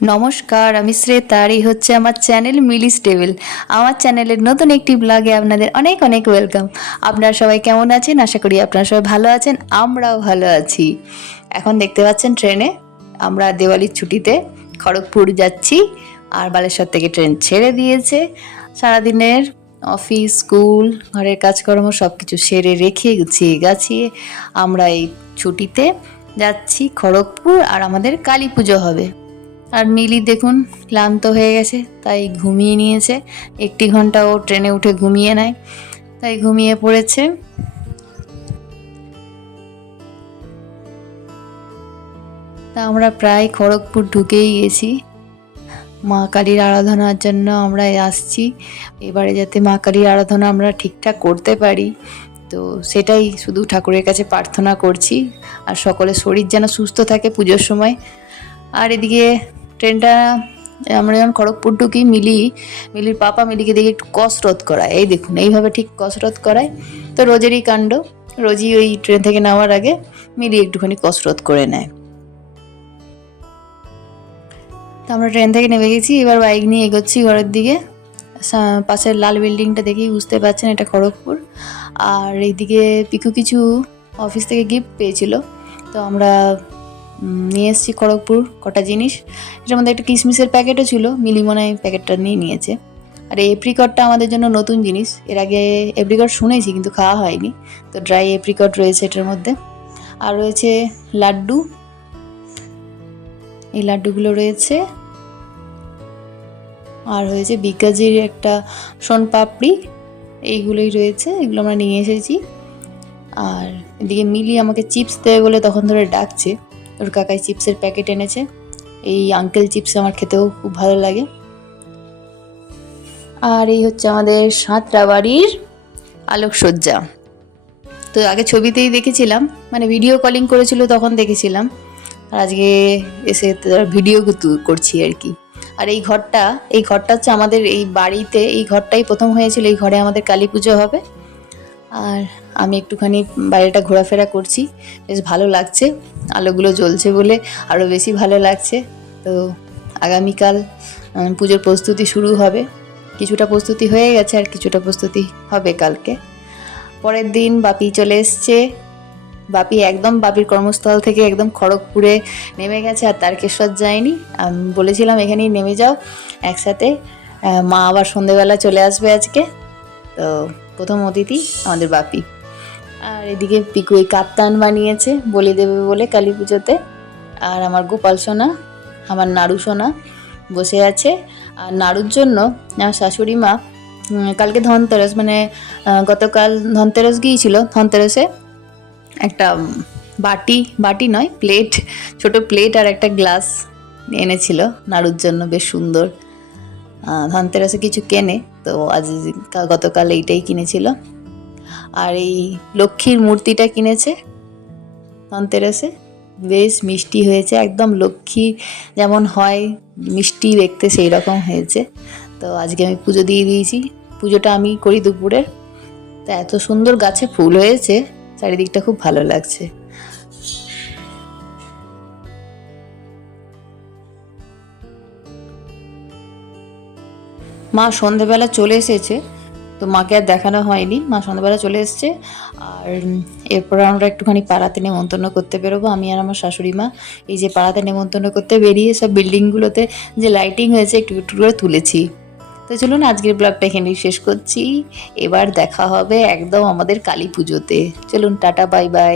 নমস্কার, আমি শ্রেতা আর এই হচ্ছে আমার চ্যানেল মিলিস টেবিল। আমার চ্যানেলের নতুন একটি ব্লগে আপনাদের অনেক অনেক ওয়েলকাম। আপনারা সবাই কেমন আছেন? আশা করি আপনারা সবাই ভালো আছেন, আমরাও ভালো আছি। এখন দেখতে পাচ্ছেন ট্রেনে আমরা দিওয়ালির ছুটিতে খড়গপুর যাচ্ছি। আর বালেশ্বর থেকে ট্রেন ছেড়ে দিয়েছে। সারাদিনের অফিস, স্কুল, ঘরের কাজকর্ম সব কিছু সেরে রেখে গুছিয়ে গাছিয়ে আমরা এই ছুটিতে যাচ্ছি খড়গপুর। আর আমাদের কালী পুজো হবে। আর মিলি দেখুন ক্লান্ত হয়ে গেছে, তাই ঘুমিয়ে নিয়েছে। 1 ঘন্টা ও ট্রেনে উঠে ঘুমিয়ে নেয়, তাই ঘুমিয়ে পড়েছে। তা আমরা প্রায় খড়গপুর ঢুকেই গেছি। মা কালীর আরাধনার জন্য আমরা আসছি। এবারে যাতে মা কালীর আরাধনা আমরা ঠিকঠাক করতে পারি, তো সেটাই শুধু ঠাকুরের কাছে প্রার্থনা করছি। আর সকলের শরীর যেন সুস্থ থাকে পুজোর সময়। আর এদিকে ট্রেনটা আমরা যখন খড়গপুর ঢুকি, মিলির পাপা মিলিকে দেখে একটু কসরত করায়। এই দেখুন এইভাবে ঠিক কসরত করায়। তো রোজেরই কাণ্ড, রোজই ওই ট্রেন থেকে নামার আগে মিলি একটুখানি কসরত করে নেয়। তো আমরা ট্রেন থেকে নেমে গেছি, এবার বাইক নিয়ে এগোচ্ছি ঘরের দিকে। পাশের লাল বিল্ডিংটা দেখেই বুঝতে পারছেন এটা খড়গপুর। আর এইদিকে পিকু কিছু অফিস থেকে গিফট পেয়েছিল, তো আমরা নিয়ে এসেছি খড়গপুর কটা জিনিস। এটার মধ্যে একটা কিশমিশের প্যাকেটও ছিল, মিলি মনে হয় প্যাকেটটা নিয়ে নিয়েছে। আর এই এপ্রিকটটা আমাদের জন্য নতুন জিনিস, এর আগে এপ্রিকট শুনেছি কিন্তু খাওয়া হয়নি। তো ড্রাই এপ্রিকট রয়েছে এটার মধ্যে। আর রয়েছে লাড্ডু, এই লাড্ডুগুলো রয়েছে। আর হয়েছে বিকাজির একটা সোনপাপড়ি, এইগুলোই রয়েছে, এগুলো আমরা নিয়ে এসেছি। আর এদিকে মিলি আমাকে চিপস দেবে বলে তখন ধরে ডাকছে। ওর কাকাই চিপসের প্যাকেট এনেছে। এই আঙ্কেল চিপস আমার খেতেও খুব ভালো লাগে। আর এই হচ্ছে আমাদের সাঁতরাবাড়ির আলোকসজ্জা। তো আগে ছবিতেই দেখেছিলাম, মানে ভিডিও কলিং করেছিল তখন দেখেছিলাম। আর আজকে এসে ভিডিও করছি আর কি। আর এই ঘরটা হচ্ছে আমাদের এই বাড়িতে, এই ঘরটাই প্রথম হয়েছিল। এই ঘরে আমাদের কালী পুজো হবে। আর আমি একটুখানি বাইরেটা ঘোরাফেরা করছি, বেশ ভালো লাগছে। আলোগুলো জ্বলছে বলে আরও বেশি ভালো লাগছে। তো আগামীকাল পুজোর প্রস্তুতি শুরু হবে। কিছুটা প্রস্তুতি হয়ে গেছে, আর কিছুটা প্রস্তুতি হবে কালকে। পরের দিন বাপি চলে এসছে। বাপির কর্মস্থল থেকে একদম খড়গপুরে নেমে গেছে, আর তারকেশ্বর যায়নি। আমি বলেছিলাম এখানেই নেমে যাও একসাথে। মা আবার সন্ধেবেলা চলে আসবে আজকে। তো প্রথম অতিথি আমাদের বাপি। আর এদিকে পিকু এই কাপ্তান বানিয়েছে বলি দেবে বলে কালী পুজোতে। আর আমার গোপাল সোনা, আমার নাড়ু সোনা বসে আছে। আর নাড়ুর জন্য আমার শাশুড়ি মা কালকে ধনতেরাস, মানে গতকাল ধনতেরাস গিয়েছিল। ধনতেরাসে একটা বাটি নয়, প্লেট, ছোট প্লেট আর একটা গ্লাস এনেছিল নাড়ুর জন্য, বেশ সুন্দর। ধনতেরাসে কিছু কেনে, তো গতকাল এইটাই কিনেছিল। আর এই লক্ষ্মীর মূর্তিটা কিনেছে ধনতেরাসে, বেশ মিষ্টি হয়েছে, একদম লক্ষ্মী যেমন হয় মিষ্টি দেখতে সেই রকম হয়েছে। তো আজকে আমি পুজো দিয়ে দিয়েছি। পুজোটা আমি করি দুপুরের। তা এত সুন্দর গাছে ফুল হয়েছে, চারিদিকটা খুব ভালো লাগছে। মা সন্ধেবেলা চলে এসেছে, তো মাকে আর দেখানো হয়নি। মা সন্ধ্যাবেলা চলে এসছে। আর এরপর আমরা একটুখানি পাড়াতে নেমন্তন্ন করতে বেরোবো, আমি আর আমার শাশুড়ি মা। এই যে পাড়াতে নেমন্তন্ন করতে বেরিয়ে সব বিল্ডিংগুলোতে যে লাইটিং হয়েছে একটু একটু করে তুলেছি। তো চলুন আজকের ব্লগটা এখানেই শেষ করছি। এবার দেখা হবে একদম আমাদের কালী পুজোতে। চলুন টাটা, বাই বাই।